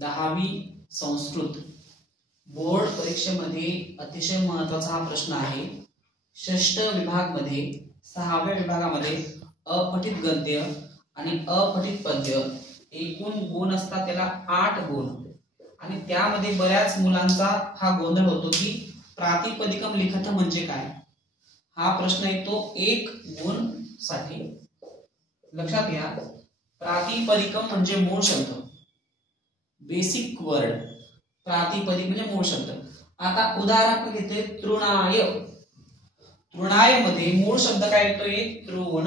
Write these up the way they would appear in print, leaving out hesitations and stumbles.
10वी संस्कृत बोर्ड परीक्षेमध्ये अतिशय महत्त्वाचा हा प्रश्न आहे। षष्ठ विभागामध्ये 6व्या विभागामध्ये अपठित गद्य आणि अपठित पद्य एकूण गुण असतात, त्याला 8 गुण। आणि त्यामध्ये बऱ्याच मुलांचा हा गोंधळ होतो की प्रातिपदिकम लिखत म्हणजे काय। हा प्रश्न येतो 1 गुण साठी। लक्षात घ्या, प्रातिपदिकम म्हणजे मूळ शब्द, बेसिक वर्ड। प्रातिपदिक म्हणजे मूळ शब्द। आता उदाहरण घेते तृणाय। तृणाय मध्ये मूळ शब्द काय येतोय? तृण।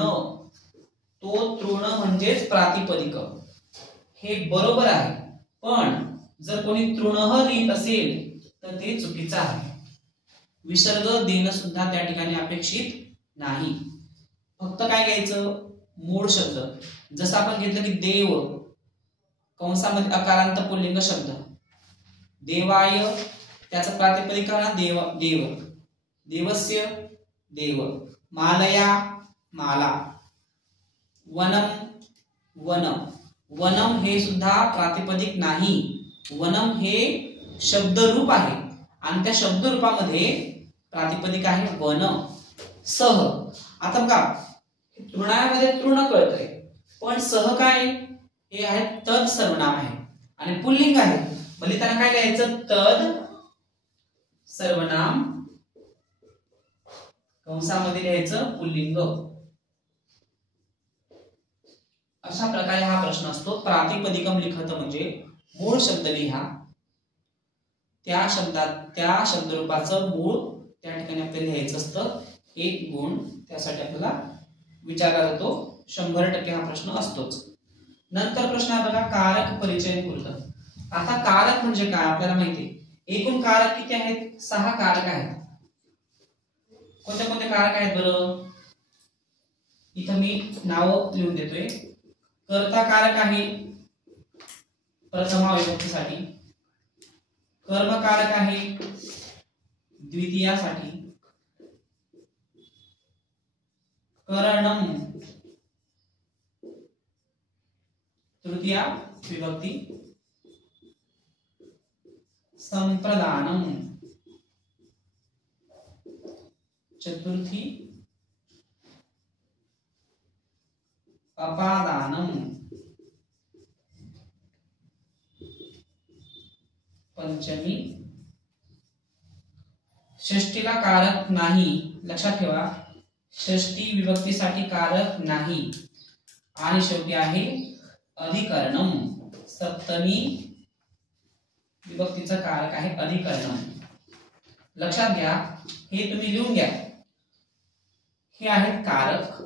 तो तृण म्हणजेच प्रातिपदिकम, हे बरोबर आहे। पण जर कोणी तृणह लिहित असेल तर ते चुकीचं आहे। विसर्ग देणं सुद्धा त्या ठिकाणी अपेक्षित नाही। फक्त काय घ्यायचं? मूळ शब्द। जसं आपण घेतलं की देव, कंसामध्ये अकारांत पुल्लिंग शब्द, देवाय, त्याचं प्रातिपदिक देव देव, देवस्य देव, मालया माला, वनम वनम। वनम हे सुद्धा प्रातिपदिक नाही। वनम हे शब्दरूप आहे आणि त्या शब्दरूपामध्ये प्रातिपदिक आहे वन। सह। आता बघा, तृणामध्ये तृण कळतंय, पण सह काय? हे आहे तद सर्वनाम आहे आणि पुल्लिंग आहे। म्हणजे त्यांना काय लिहायचं? तद सर्वनाम, कंसामध्ये लिहायचं पुल्लिंग। अशा प्रकारे हा प्रश्न असतो। प्रातिपदिकम लिखत म्हणजे मूळ शब्द लिहा, त्या शब्दात त्या शब्दरूपाचं मूळ त्या ठिकाणी आपल्याला लिहायचं असतं। 1 गुण त्यासाठी आपल्याला विचारला जातो। 100% हा प्रश्न असतोच। नंतर प्रश्न आहे बघा, कारक परिचय कृत। आता कारक म्हणजे काय आपल्याला माहिती आहे। एकूण कारक किती आहेत? 6 कारक आहेत। कोणते कोणते कारक आहेत बरं? इथं मी नाव लिहून देतोय। कर्ता कारक आहे प्रथमा विभक्तीसाठी, कर्म कारक आहे द्वितीयासाठी, करणम तृतीया विभक्ती, संप्रदानम चतुर्थी, अपादानम पंचमी, षष्टीला कारक नाही। लक्षात ठेवा, षष्टी विभक्तीसाठी कारक नाही। आणि शेवटी आहे अधिकरणम, सप्तमी विभक्तीचं कारक आहे अधिकरणम। लक्षात घ्या, हे तुम्ही लिहून घ्या। हे आहेत कारक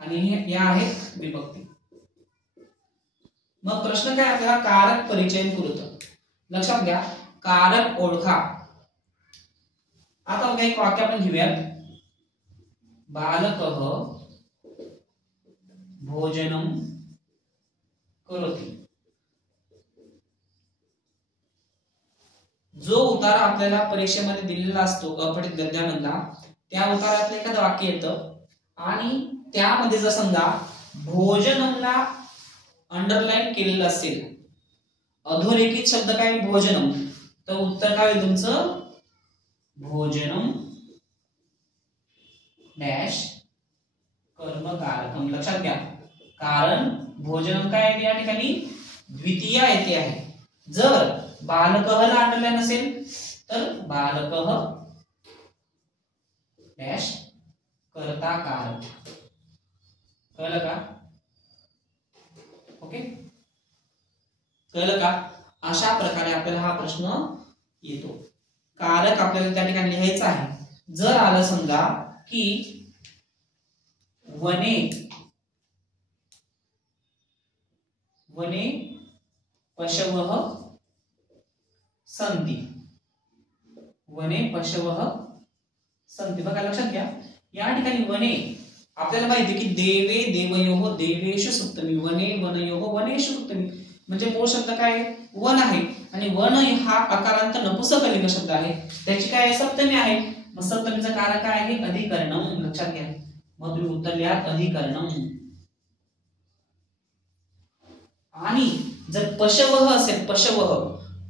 आणि हे आहेत विभक्ती। मग प्रश्न काय आपल्याला? कारक परिचय कृत। लक्षात घ्या, कारक ओळखा। आता बघा, एक वाक्य आपण घेऊयात। बालकः भोजनम करोति। जो उतारा आपल्याला परीक्षेमध्ये दिलेला असतो अपठित गद्यामधला, त्या उतारातलं एखादं वाक्य येतं आणि त्यामध्ये जर समजा भोजनमला अंडरलाईन केलेलं असेल, अधोरेखित शब्द काय? भोजनम, तर उत्तर काय तुमचं? भोजनम डॅश कर्मकारकम। लक्षात घ्या, कारण भोजनम काय आहे या ठिकाणी? द्वितीया येते आहे। जर बालकहला अंडरलाईन असेल तर बालकह डॅश कर्ता कारक। कळलं का? ओके, कळलं का? अशा प्रकारे आपल्याला हा प्रश्न येतो। कारक आपल्याला त्या ठिकाणी लिहायचं आहे। जर आलं समजा की वने वने पशवः सन्ति, वने पशवः सन्ति। बघा, लक्षात घ्या, या ठिकाणी वने आपल्याला माहिती की देवे देवयोः देवेषु सप्तमी, वने वनयोः वनेषु सप्तमी। म्हणजे मूळ शब्द काय? वन आहे आणि वन हा अकारांत नपुंसकलिंग शब्द आहे, त्याची काय? सप्तमी आहे। मग सप्तमीचं कारक काय आहे? अधिकरणम। लक्षात घ्या, मग तुम्ही उत्तर लिहा अधिकरणम। आणि जर पशवः असेल, पशवः,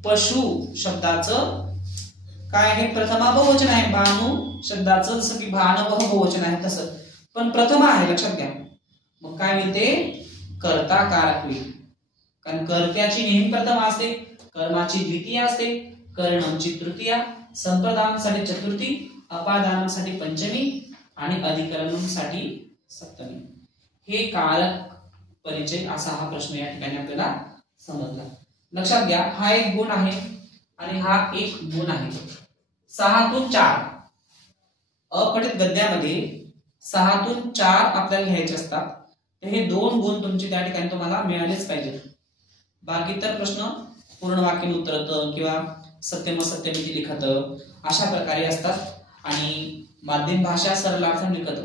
पशु शब्दाचं काय आहे, प्रथमा बहुवचन आहे. भानू शब्दाचं जसं की भानवः बहुवचन आहे तसं, पण प्रथमा आहे, लक्षात घ्या. मग काय मिळते, कर्ता कारक होईल. कारण कर्त्याची नेहमी प्रथमा असते, कर्माची द्वितीय असते, कर्णमची तृतीया, संप्रदानासाठी चतुर्थी, अपादानासाठी पंचमी आणि अधिकरणसाठी सप्तमी. हे कारक परिचय असा हा प्रश्न या ठिकाणी आपल्याला समजला. लक्षात घ्या, हा एक गुण आहे आणि हा एक गुण आहे. 6 तून 4 अपठित गद्यामध्ये 6 तून 4 आपल्याला लिहायचे असतात. तर हे 2 गुण तुमचे त्या ठिकाणी तुम्हाला मिळालेच पाहिजेत. बाकी तर प्रश्न पूर्ण वाक्याने उतरत किंवा सत्यम सत्यमिती लिखत अशा प्रकारे असतात आणि माध्यम भाषा सरलार्थ लिखत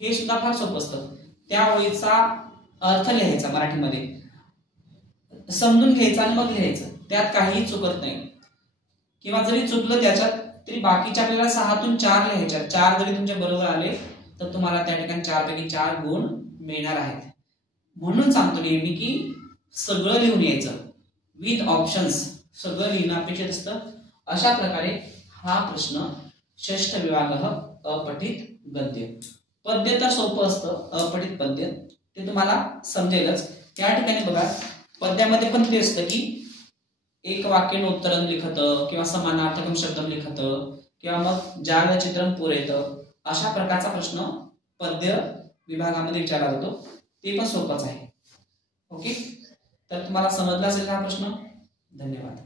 हे सुद्धा फार सोपं असतं. त्या ओळीचा अर्थ लिहायचा मराठीमध्ये, समजून घ्यायचा आणि मग लिहायचं, त्यात काहीही चुकत नाही. किंवा जरी चुकलं त्याच्यात तरी बाकीच्या आपल्याला 6 तून 4 लिहायच्या. 4 जरी तुमच्या बरोबर आले तर तुम्हाला त्या ठिकाणी 4 पैकी 4 गुण मिळणार आहेत. म्हणून सांगतो नेहमी की सगळं लिहून यायचं, विथ ऑप्शन्स सगळं लिहिणं अपेक्षित असतं. अशा प्रकारे हा प्रश्न षष्ठ विभाग अपठित गद्य. पद्य तर सोपं असतं, अपठित पद्य ते तुम्हाला समजेलच. त्या ठिकाणी बघा, पद्यामध्ये पण ते असतं की एक वाक्यन उत्तरं लिखत किंवा समानार्थकम शब्दम लिखत किंवा मग जाग चित्रम पूरयत, अशा प्रकारचा प्रश्न पद्य विभागामध्ये विचारला जातो. ते पण सोपंच आहे. ओके, तर तुम्हाला समजला असेल हा प्रश्न. धन्यवाद.